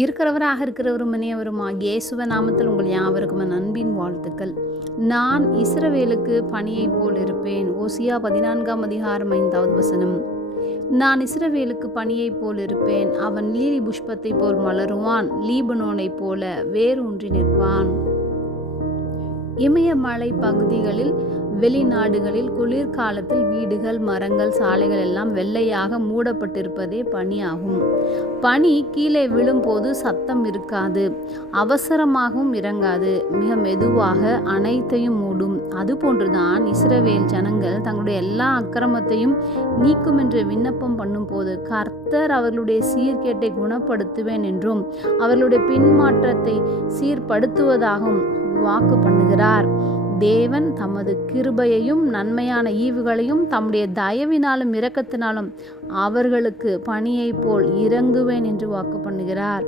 இருக்கிறவராக இருக்கிறவரும் இணையவருமாகிய இயேசுவ நாமத்தில் உங்கள் யாவருக்கும் என் அன்பின் வாழ்த்துக்கள். நான் இஸ்ரவேலுக்கு பனியைப் போல் இருப்பேன். ஓசியா 14:5 நான் இஸ்ரவேலுக்கு பனியைப் போல் இருப்பேன். அவன் லீலி புஷ்பத்தைப் போல் மலருவான், லீபனோனைப் போல வேரூன்றி நிற்பான். இமயமலை பகுதிகளில், வெளிநாடுகளில் குளிர்காலத்தில் வீடுகள், மரங்கள், சாலைகள் எல்லாம் வெள்ளையாக மூடப்பட்டிருப்பதே பனியாகும். பனி கீழே விழும்போது சத்தம் இருக்காது, அவசரமாகவும் இறங்காது, மிக மெதுவாக அனைத்தையும் மூடும். அதுபோன்றுதான் இஸ்ரவேல் ஜனங்கள் தங்களுடைய எல்லா அக்கிரமத்தையும் நீக்கும் என்று விண்ணப்பம் பண்ணும்போது கர்த்தர் அவர்களுடைய சீர்கேட்டை குணப்படுத்துவேன் என்றும் அவர்களுடைய பின்மாற்றத்தை சீர்படுத்துவதாகவும் வாக்கு பண்ணுகிறார். தேவன் தமது கிருபையையும் நன்மையான ஈவுகளையும் தம்முடைய தயவினாலும் இரக்கத்தினாலும் அவர்களுக்கு பனியைப் போல் இறங்குவேன் என்று வாக்கு பண்ணுகிறார்.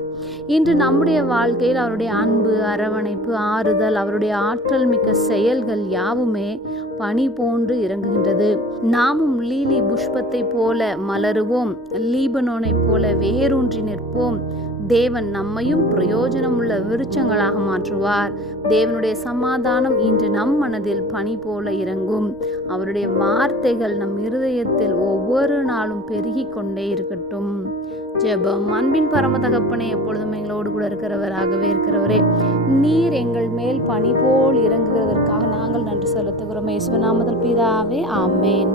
இன்று நம்முடைய வாழ்க்கையில் அவருடைய அன்பு, அரவணைப்பு, ஆறுதல், அவருடைய ஆற்றல் மிக்க செயல்கள் யாவுமே பனி போன்று இறங்குகின்றது. நாமும் லீலி புஷ்பத்தை போல மலருவோம், லீபனோனைப் போல வேரூன்றி நிற்போம். தேவன் நம்மையும் பிரயோஜனமுள்ள விருட்சங்களாக மாற்றுவார். தேவனுடைய சமாதானம் இன்று நம் மனதில் பனி போல இறங்கும். அவருடைய வார்த்தைகள் நம் இருதயத்தில் ஒவ்வொரு நாளும் பெருகி கொண்டே இருக்கட்டும். ஜெபம். அன்பின் பரம தகப்பனே, எப்பொழுதும் எங்களோடு கூட இருக்கிறவராகவே இருக்கிறவரே, நீர் எங்கள் மேல் பனி போல் இறங்குகிறதற்காக நாங்கள் நன்றி செலுத்துகிறோம். இயேசுவின் நாமத்தில் பிதாவே, ஆமேன்.